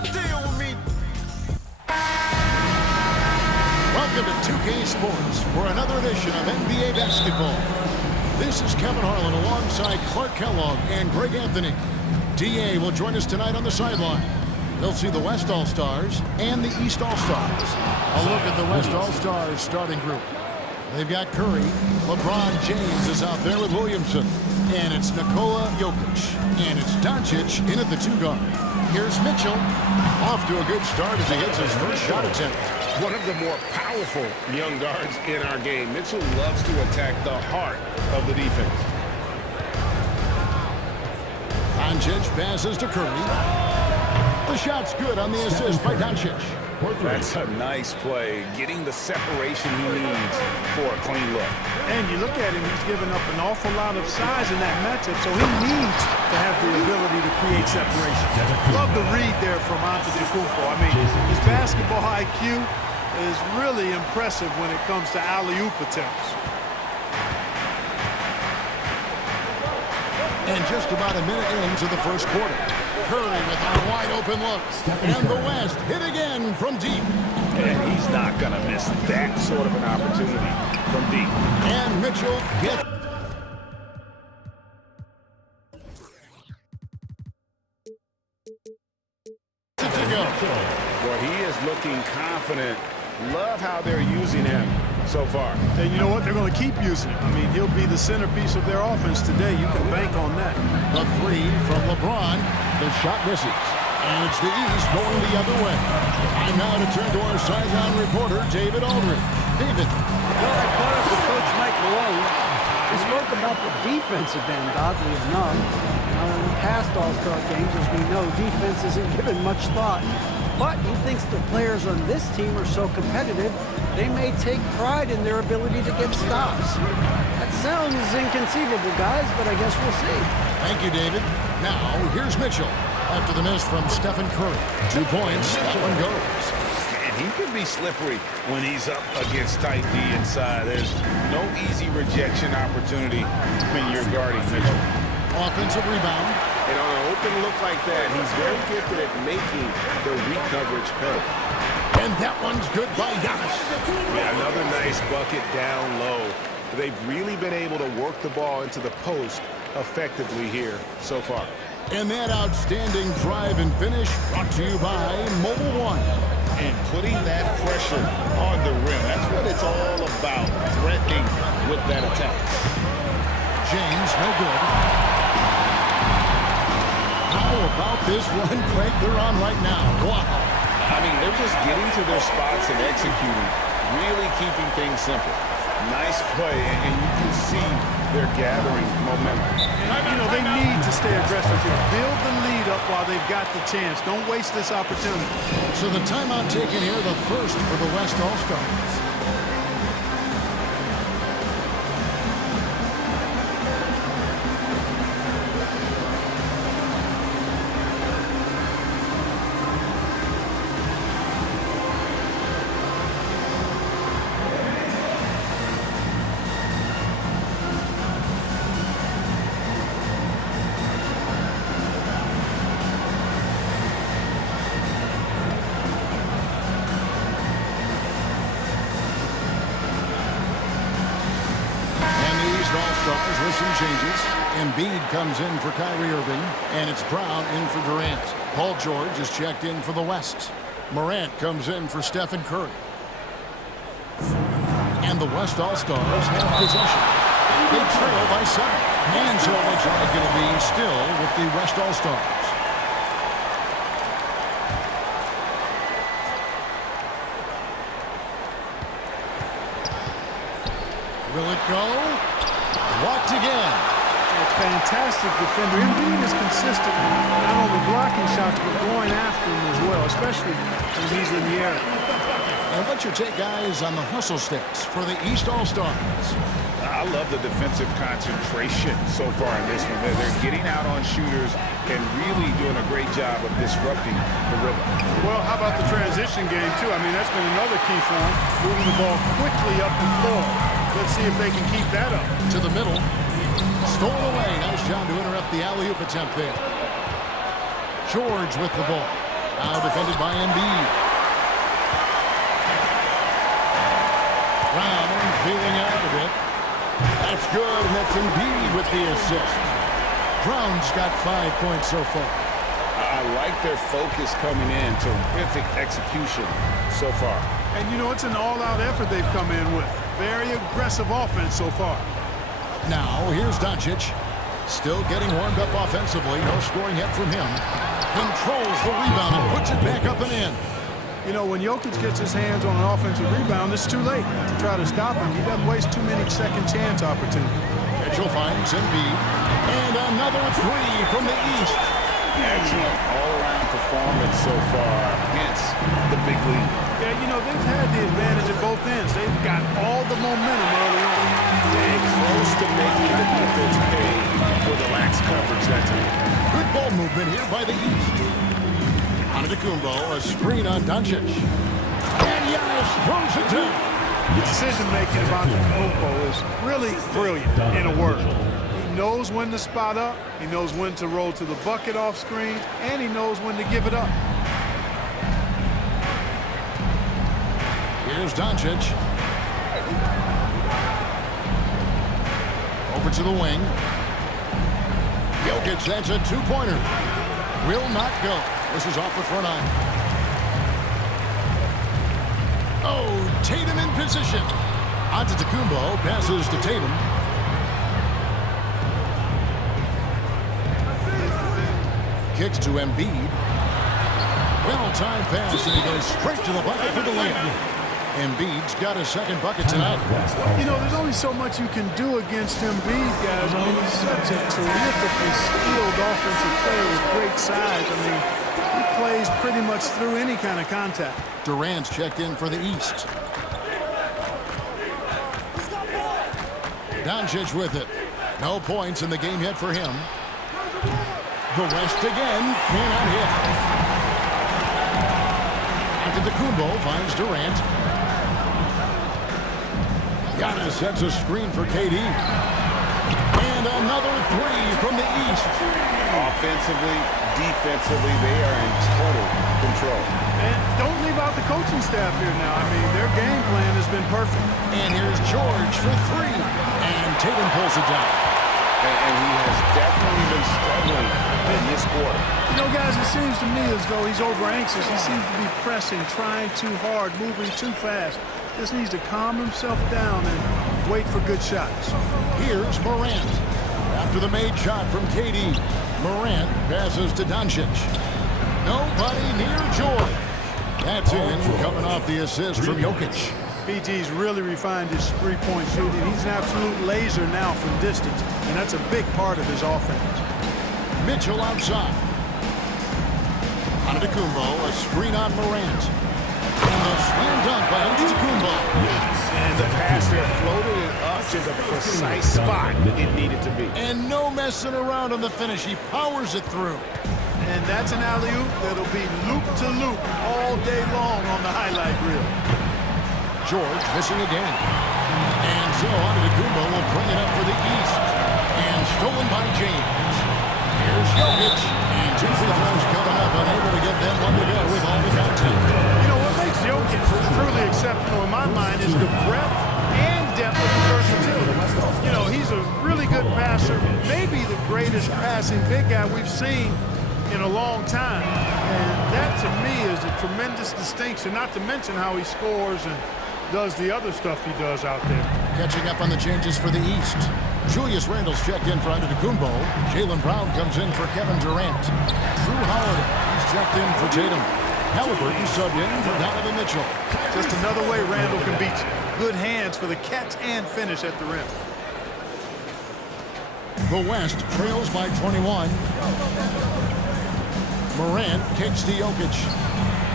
to deal with me. Welcome to 2K Sports for another edition of NBA basketball. This is Kevin Harlan alongside Clark Kellogg and Greg Anthony. DA will join us tonight on the sideline. They'll see the West All-Stars and the East All-Stars. A look at the West All-Stars starting group. They've got Curry. LeBron James is out there with Williamson. And it's Nikola Jokic. And it's Doncic in at the 2-guard. Here's Mitchell. Off to a good start as he hits his first shot attempt. One of the more powerful young guards in our game. Mitchell loves to attack the heart of the defense. Doncic passes to Curry. The shot's good on the assist by Doncic. That's a nice play, getting the separation he needs for a clean look. And you look at him, he's given up an awful lot of size in that matchup, so he needs to have the ability to create separation. Love the read there from Antetokounmpo. I mean, his basketball IQ is really impressive when it comes to alley-oop attempts. And just about a minute into the first quarter. Curry with a wide-open look. And the West hit again from deep. And he's not going to miss that sort of an opportunity from deep. And Mitchell gets... to go. Boy, he is looking confident. Love how they're using him so far. And you know what? They're going to keep using him. I mean, he'll be the centerpiece of their offense today. You can bank on that. The three from LeBron. The shot misses. And it's the East going the other way. Time now to turn to our sideline reporter, David Aldridge. David. Well, I caught up with Coach Mike Malone. He spoke about the defensive end, oddly enough. Now, in past All-Star games, as we know, defense isn't given much thought. But he thinks the players on this team are so competitive, they may take pride in their ability to get stops. That sounds inconceivable, guys, but I guess we'll see. Thank you, David. Now, here's Mitchell. After the miss from Stephen Curry. 2 points, that one goes. And he can be slippery when he's up against tight D inside. There's no easy rejection opportunity when you're guarding Mitchell. Offensive rebound. And on an open look like that, he's very gifted at making the weak coverage pay. And that one's good by GANNIS. Yeah, another nice bucket down low. They've really been able to work the ball into the post effectively here so far. And that outstanding drive and finish brought to you by Mobile One. And putting that pressure on the rim. That's what it's all about, threatening with that attack. James, no good. How about this run break they're on right now? Wow. I mean, they're just getting to their spots and executing, really keeping things simple. Nice play, and you can see they're gathering momentum. You know, they need to stay aggressive here. Build the lead up while they've got the chance. Don't waste this opportunity. So the timeout taken here, the first for the West All-Stars. All-Stars with some changes. Embiid comes in for Kyrie Irving, and it's Brown in for Durant. Paul George is checked in for the West. Morant comes in for Stephen Curry. And the West All-Stars have possession. They trail by 7. And so the charge going to be still with the West All-Stars. Will it go? Blocked again. Fantastic defender. Embiid is consistent, not only blocking shots, but going after them as well, especially when he's in the air. And what's your take, guys, on the hustle stats for the East All-Stars? I love the defensive concentration so far in this one. They're getting out on shooters and really doing a great job of disrupting the rhythm. Well, how about the transition game, too? I mean, that's been another key for them, moving the ball quickly up the floor. Let's see if they can keep that up. To the middle. Stolen away. Nice job to interrupt the alley-oop attempt there. George with the ball. Now defended by Embiid. Brown feeling out of it. That's good, and that's Embiid with the assist. Brown's got 5 points so far. I like their focus coming in. Terrific execution so far. And, you know, it's an all-out effort they've come in with. Very aggressive offense so far. Now, here's Doncic. Still getting warmed up offensively. No scoring yet from him. Controls the rebound and puts it back up and in. You know, when Jokic gets his hands on an offensive rebound, it's too late to try to stop him. He doesn't waste too many second chance opportunities. Mitchell finds Embiid. And another three from the East. Excellent all-around performance so far, hence the big lead. Yeah, you know, they've had the advantage at both ends. They've got all the momentum early on. They're close to making the defense pay for the lax coverage that time. Good ball movement here by the East. Antetokounmpo, a screen on Doncic. And Giannis throws it down. The decision-making of Antetokounmpo is really brilliant, in a word. He knows when to spot up, he knows when to roll to the bucket off screen, and he knows when to give it up. Here's Doncic. Over to the wing. Jokic, that's a two-pointer. Will not go. This is off the front iron. Oh, Tatum in position. Antetokounmpo passes to Tatum. Kicks to Embiid. Well-timed pass, and he goes straight to the bucket for the layup. Embiid's got his second bucket tonight. You know, there's only so much you can do against Embiid, guys. I mean, he's such a terrifically skilled offensive player with great size. I mean, he plays pretty much through any kind of contact. Durant's checked in for the East. Doncic with it. No points in the game yet for him. The West again, cannot hit. Antetokounmpo finds Durant. Giannis sets a screen for KD. And another three from the East. Offensively, defensively, they are in total control. And don't leave out the coaching staff here now. I mean, their game plan has been perfect. And here's George for three. And Tatum pulls it down. And he has definitely been struggling in this quarter. You know, guys, it seems to me as though he's over-anxious. He seems to be pressing, trying too hard, moving too fast. Just needs to calm himself down and wait for good shots. Here's Morant. After the made shot from KD, Morant passes to Doncic. Nobody near George. That's in, coming off the assist from Jokic. PG's really refined his three-point shooting. He's an absolute laser now from distance, and that's a big part of his offense. Mitchell outside. Antetokounmpo, a screen on Morant. And a slam dunk by Antetokounmpo. And the pass there floated it up to the precise spot it needed to be. And no messing around on the finish. He powers it through. And that's an alley-oop that'll be loop-to-loop all day long on the highlight reel. George missing again. And so Antetokounmpo will bring it up for the East. And stolen by James. Here's Jokic. And two free throws coming up. Unable to get them one to go with all the content. You know, what makes Jokic truly exceptional in my mind is the breadth and depth of his versatility. You know, he's a really good passer. Maybe the greatest passing big guy we've seen in a long time. And that, to me, is a tremendous distinction, not to mention how he scores and does the other stuff he does out there. Catching up on the changes for the East. Julius Randle's checked in for Antetokounmpo. Jaylen Brown comes in for Kevin Durant. Drew Holiday, he's checked in for Tatum. Halliburton subbed in for Donovan Mitchell. Just another way Randle can beat you. Good hands for the catch and finish at the rim. The West trails by 21. Morant kicks to Jokic.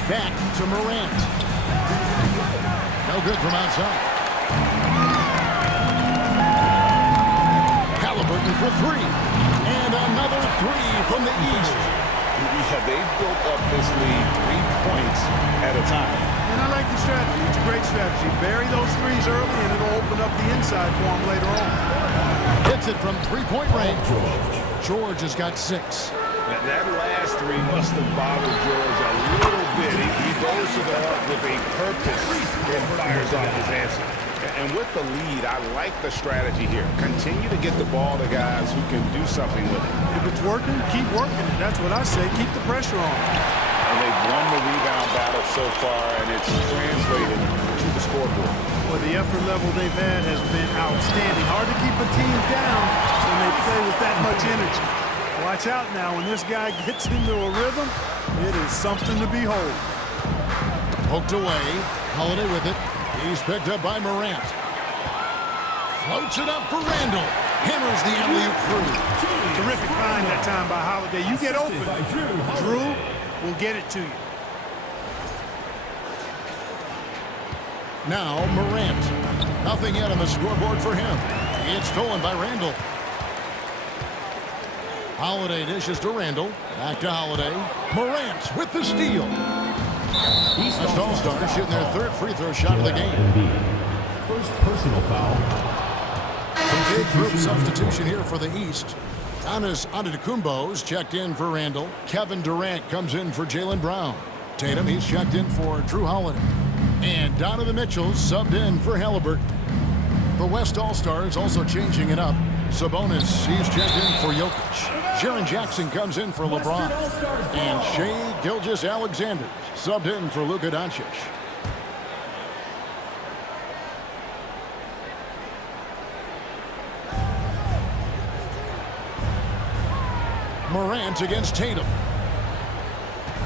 Back to Morant. No good from outside. Halliburton for three. And another three from the East. Yeah, they've built up this lead 3 points at a time. And I like the strategy. It's a great strategy. Bury those threes early, and it'll open up the inside for him later on. Hits it from three-point range. George has got 6. That last three must have bothered George a bit. He goes to the hook with a purpose and fires off his answer. And with the lead, I like the strategy here. Continue to get the ball to guys who can do something with it. If it's working, keep working it. That's what I say. Keep the pressure on. And they've won the rebound battle so far, and it's translated to the scoreboard. Well, the effort level they've had has been outstanding. Hard to keep a team down when they play with that much energy. Watch out now. When this guy gets into a rhythm, it is something to behold. Poked away. Holiday with it. He's picked up by Morant. Floats it up for Randall. Hammers the alley-oop through. Terrific find that time by Holiday. You get open. Drew will get it to you. Now Morant. Nothing yet on the scoreboard for him. It's stolen by Randall. Holiday dishes to Randall. Back to Holiday. Morant with the steal. West All-Stars shooting their third free throw shot of the game. First personal foul. Big group substitution here for the East. Giannis Antetokounmpo's checked in for Randall. Kevin Durant comes in for Jaylen Brown. Tatum, he's checked in for Drew Holiday. And Donovan Mitchell subbed in for Halliburton. The West All-Stars also changing it up. Sabonis, he's checked in for Jokic. Jaren Jackson comes in for LeBron. And Shai Gilgeous-Alexander subbed in for Luka Doncic. Morant against Tatum.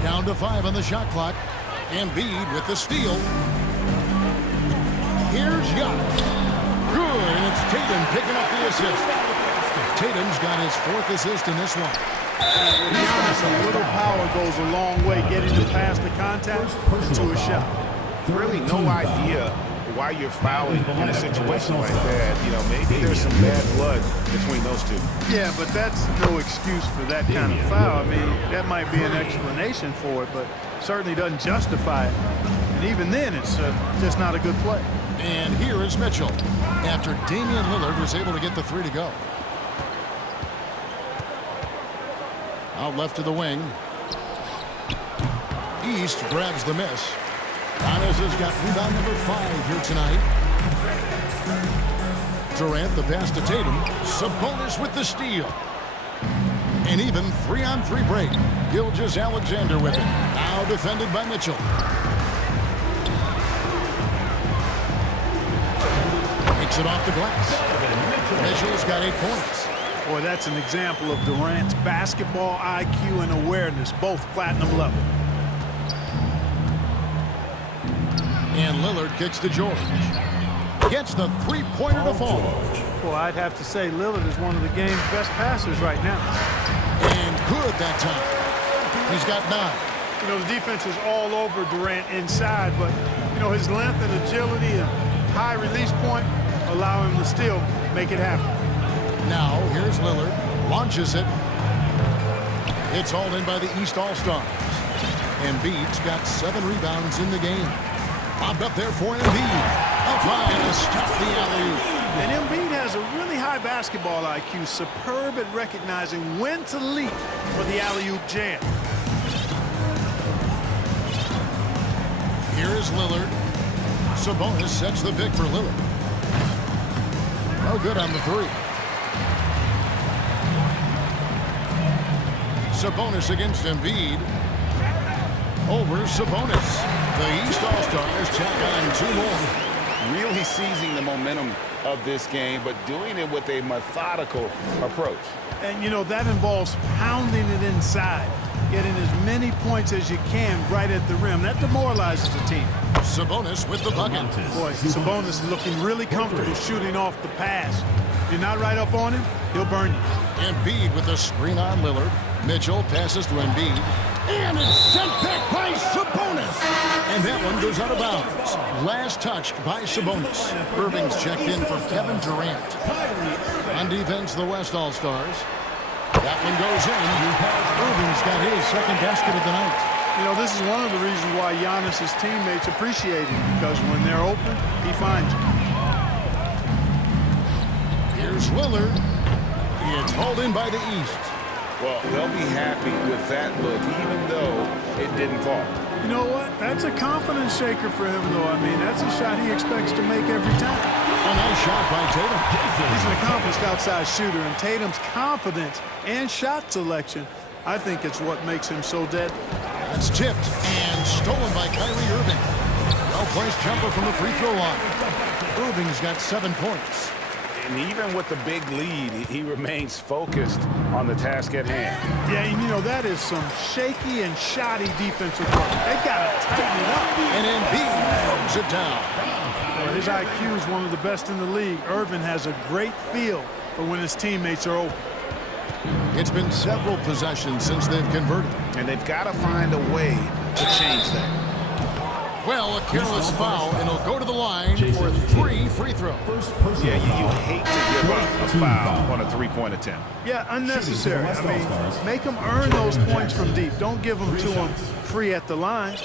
Down to 5 on the shot clock. Embiid with the steal. Here's Giannis. Good, and it's Tatum picking up the assist. Tatum's got his 4th assist in this one. Giannis, a little power goes a long way, getting him past the contact to a shot. Really no idea why you're fouling in a situation like that. You know, maybe there's some bad blood between those two. Yeah, but that's no excuse for that kind of foul. I mean, that might be an explanation for it, but certainly doesn't justify it. And even then, it's just not a good play. And here is Mitchell after Damian Lillard was able to get the 3 to go. Out left to the wing. East grabs the miss. Giannis has got rebound number 5 here tonight. Durant the pass to Tatum. Sabonis with the steal. An even 3-on-3 break. Gilgeous-Alexander with it. Now defended by Mitchell. Takes it off the glass. Mitchell's got 8 points. Boy, that's an example of Durant's basketball IQ and awareness, both platinum level. And Lillard kicks to George. Gets the 3-pointer to fall. Well, I'd have to say Lillard is one of the game's best passers right now. And good that time. He's got 9. You know, the defense is all over Durant inside, but, you know, his length and agility and high release point allow him to still make it happen. Now, here's Lillard. Launches it. It's hauled in by the East All-Stars. Embiid's got 7 rebounds in the game. Bobbed up there for Embiid. Up high to stuff the alley-oop. And Embiid has a really high basketball IQ, superb at recognizing when to leap for the alley-oop jam. Here is Lillard. Sabonis sets the pick for Lillard. No good on the 3. Sabonis against Embiid. Over Sabonis. The East All-Stars tack on 2 more. Really seizing the momentum of this game, but doing it with a methodical approach. And, you know, that involves pounding it inside, getting as many points as you can right at the rim. That demoralizes the team. Sabonis with the bucket. Boy, Sabonis is looking really comfortable shooting off the pass. If you're not right up on him, he'll burn you. Embiid with a screen on Lillard. Mitchell passes to Embiid. And it's sent back by Sabonis. And that one goes out of bounds. Last touched by Sabonis. Irving's checked in for Kevin Durant. On defense, the West All-Stars. That one goes in. Irving's got his 2nd basket of the night. You know, this is one of the reasons why Giannis' teammates appreciate him, because when they're open, he finds you. Here's Lillard. It's hauled in by the East. Well, they'll be happy with that look, even though it didn't fall. You know what? That's a confidence shaker for him, though. I mean, that's a shot he expects to make every time. A nice shot by Tatum. He's an accomplished outside shooter, and Tatum's confidence and shot selection, I think it's what makes him so deadly. It's tipped and stolen by Kyrie Irving. Well-placed jumper from the free throw line. Irving's got 7 points. And even with the big lead, he remains focused on the task at hand. Yeah, and you know, that is some shaky and shoddy defensive work. They got to tighten it up. And Embiid throws it down. Well, his IQ is one of the best in the league. Irvin has a great feel for when his teammates are open. It's been several possessions since they've converted. And they've got to find a way to change that. Well, a careless foul, and he'll go to the line for 3 free throws. Yeah, you hate to give up a foul on a three-point attempt. Yeah, unnecessary. I mean, make them earn those points from deep. Don't give them to them free at the line.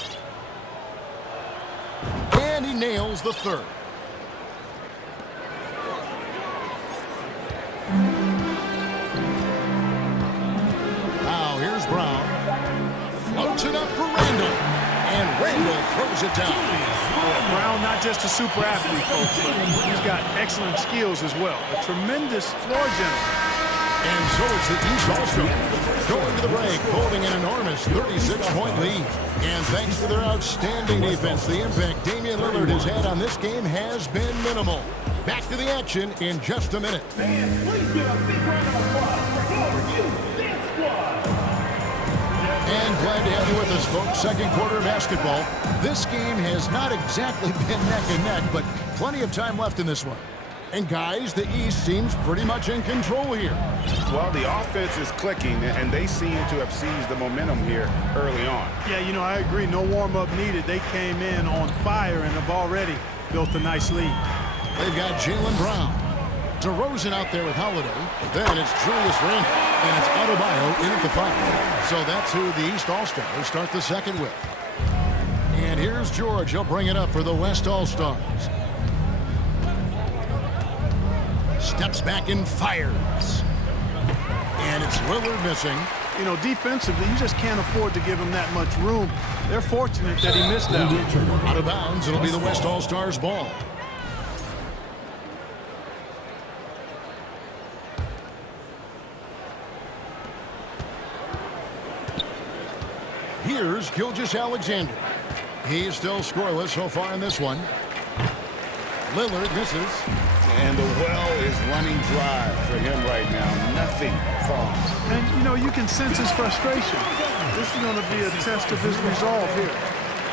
And he nails the third. Now here's Brown. Floats it up for Randall. And Randall throws it down. Brown, not just a super athlete, folks, but he's got excellent skills as well. A tremendous floor general. And so it's the East All-Stars going to the break, holding an enormous 36-point lead. And thanks to their outstanding defense, the impact Damian Lillard has had on this game has been minimal. Back to the action in just a minute. Fans, please give a big round of applause for your Dance Squad. And glad to have you with us, folks. Second quarter of basketball. This game has not exactly been neck and neck, but plenty of time left in this one. And guys, the East seems pretty much in control here. Well, the offense is clicking, and they seem to have seized the momentum here early on. Yeah, you know, I agree. No warm-up needed. They came in on fire and have already built a nice lead. They've got Jaylen Brown. DeRozan out there with Holiday. Then it's Julius Randle, and it's Adebayo in at the 5. So that's who the East All-Stars start the second with. And here's George. He'll bring it up for the West All-Stars. Steps back and fires. And it's Lillard missing. You know, defensively, you just can't afford to give him that much room. They're fortunate that he missed that. Out of bounds, it'll be the West All-Stars ball. Here's Gilgeous-Alexander. He's still scoreless so far in this one. Lillard misses. And the well is running dry for him right now. Nothing falls. And, you know, you can sense his frustration. This is going to be a test of his resolve here.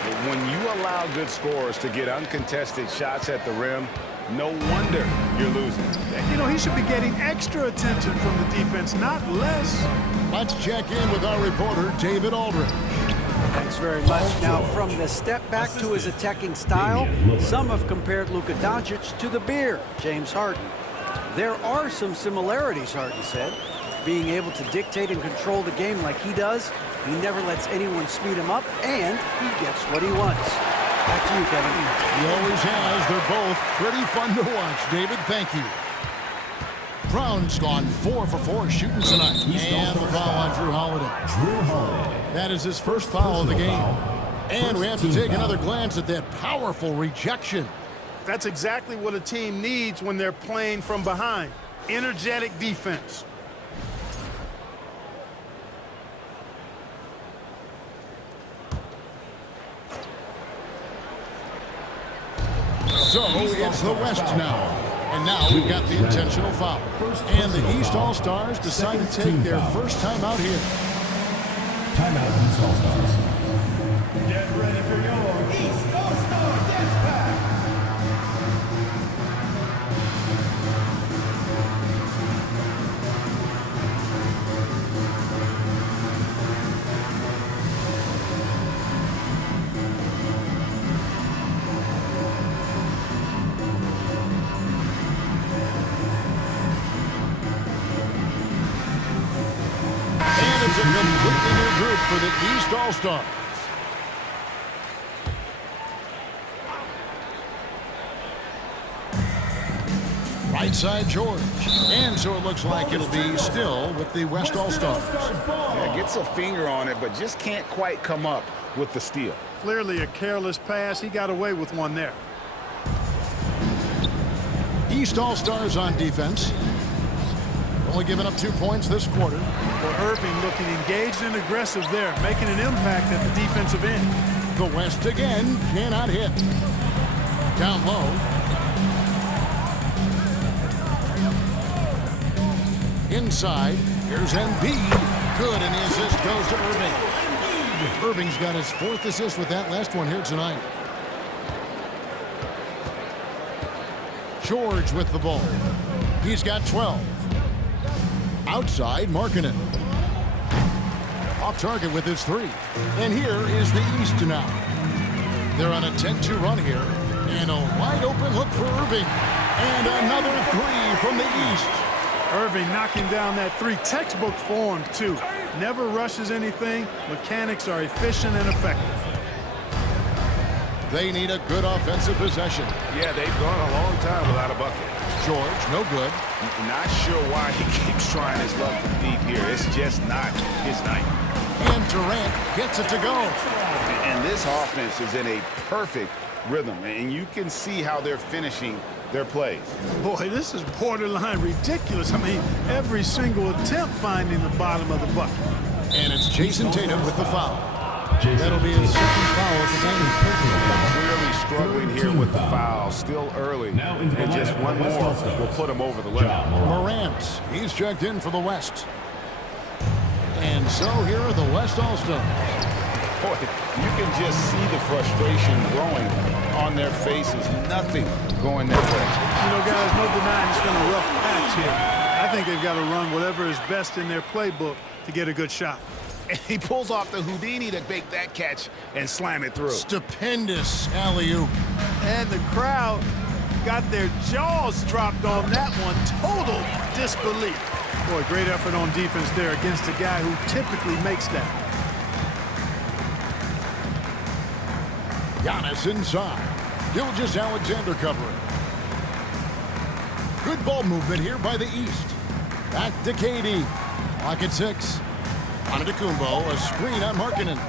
But when you allow good scorers to get uncontested shots at the rim, no wonder you're losing. You know, he should be getting extra attention from the defense, not less. Let's check in with our reporter, David Aldridge. Thanks very much. Now, from the step back to his attacking style, some have compared Luka Doncic to the Bear, James Harden. There are some similarities, Harden said. Being able to dictate and control the game like he does, he never lets anyone speed him up, and he gets what he wants. Back to you, Kevin. He always has. They're both pretty fun to watch. David, thank you. Brown's gone 4 for 4 shooting tonight. And the foul on Drew Holiday. That is his first foul of the game. And we have to take another glance at that powerful rejection. That's exactly what a team needs when they're playing from behind. Energetic defense. So it's the West now. And now we've got the intentional foul. And the East All-Stars decide to take their first time out here. Timeout, East All-Stars. Get ready for your East All-Star Dance Pack. It's a completely new group for the East All-Stars. Right side, George. And so it looks like it'll be still with the West All-Stars. Yeah, gets a finger on it, but just can't quite come up with the steal. Clearly a careless pass. He got away with one there. East All-Stars on defense. Only giving up 2 points this quarter. Well, Irving looking engaged and aggressive there, making an impact at the defensive end. The West again cannot hit. Down low. Inside. Here's Embiid. Good, and the assist goes to Irving. Irving's got his 4th assist with that last one here tonight. George with the ball. He's got 12. Outside, Markkanen. Off target with his 3. And here is the East now. They're on a 10-2 run here. And a wide open look for Irving. And another 3 from the East. Irving knocking down that 3. Textbook form, too. Never rushes anything. Mechanics are efficient and effective. They need a good offensive possession. Yeah, they've gone a long time without a bucket. George, no good. Not sure why he keeps trying his luck from deep here. It's just not his night. And Durant gets it to go. And this offense is in a perfect rhythm, and you can see how they're finishing their plays. Boy, this is borderline ridiculous. I mean, every single attempt finding the bottom of the bucket. And it's Jason Tatum with the foul. That'll be his 2nd foul of the game. Clearly struggling here with the foul. Still early. And just one more will put him over the limit. Morant, he's checked in for the West. And so here are the West All-Stars. Boy, you can just see the frustration growing on their faces. Nothing going their way. You know, guys, no denying it's been a rough patch here. I think they've got to run whatever is best in their playbook to get a good shot. And he pulls off the Houdini to make that catch and slam it through. Stupendous alley-oop. And the crowd got their jaws dropped on that one. Total disbelief. Boy, great effort on defense there against a guy who typically makes that. GANNIS inside. Gilgeous-Alexander covering. Good ball movement here by the East. Back to KD. Clock at 6. Antetokounmpo, a screen on Markkanen.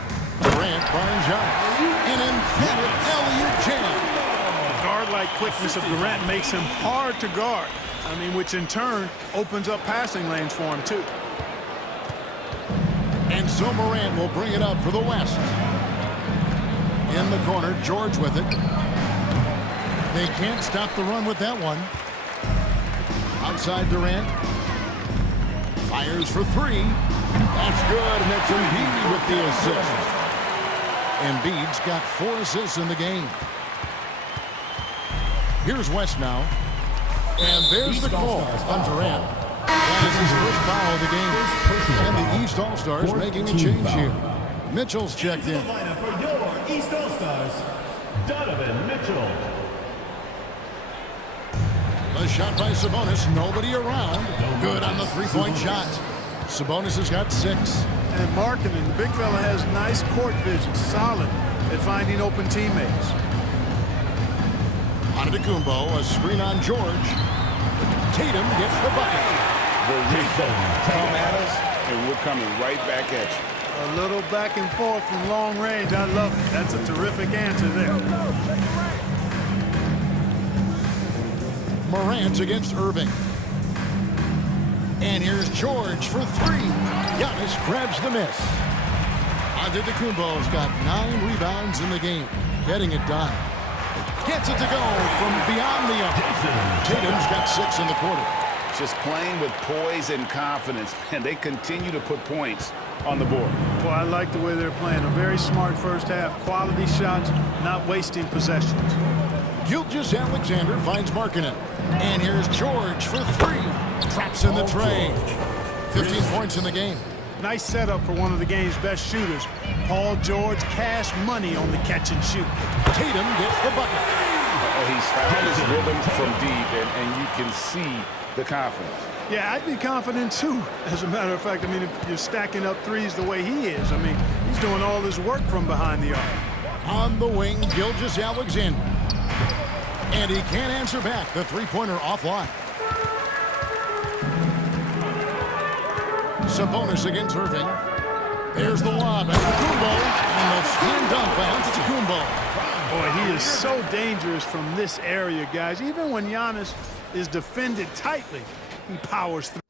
Durant finds Giannis. An emphatic alley-oop jam. The guard-like quickness of Durant makes him hard to guard. I mean, which in turn opens up passing lanes for him, too. And so Morant will bring it up for the West. In the corner, George with it. They can't stop the run with that one. Outside Durant. Fires for 3. That's good, and it's Embiid with the assist. Embiid's got 4 assists in the game. Here's West now. And there's the call on Durant. That is his first foul of the game. And the East All-Stars making a change here. Mitchell's checked in. For your East All-Stars, Donovan Mitchell. A shot by Sabonis, nobody around. Good on the 3-point shot. Sabonis has got 6. And Markkanen, the big fella, has nice court vision, solid at finding open teammates. Antetokounmpo, a screen on George. Tatum gets the bucket. The rebound come at us, and we're coming right back at you. A little back and forth from long range. I love it. That's a terrific answer there. Morant against Irving. And here's George for 3. Giannis grabs the miss. Antetokounmpo's got 9 rebounds in the game. Getting it done. Gets it to go from beyond the arc. Tatum's got 6 in the quarter. Just playing with poise and confidence, and they continue to put points on the board. Well, I like the way they're playing. A very smart first half. Quality shots, not wasting possessions. Gilgeous-Alexander finds Markkanen. And here's George for 3. Traps in the tray. 15 points in the game. Nice setup for one of the game's best shooters. Paul George, cash money on the catch and shoot. Tatum gets the bucket. He's found his rhythm from deep, and you can see the confidence. Yeah, I'd be confident too. As a matter of fact, I mean, if you're stacking up threes the way he is, I mean, he's doing all his work from behind the arc. On the wing, Gilgeous-Alexander. And he can't answer back. The 3-pointer offline. Sabonis against Irving. There's the lob, and Kumbo, and the slam dunk by Antetokounmpo. Boy, he is so dangerous from this area, guys. Even when Giannis is defended tightly, he powers through.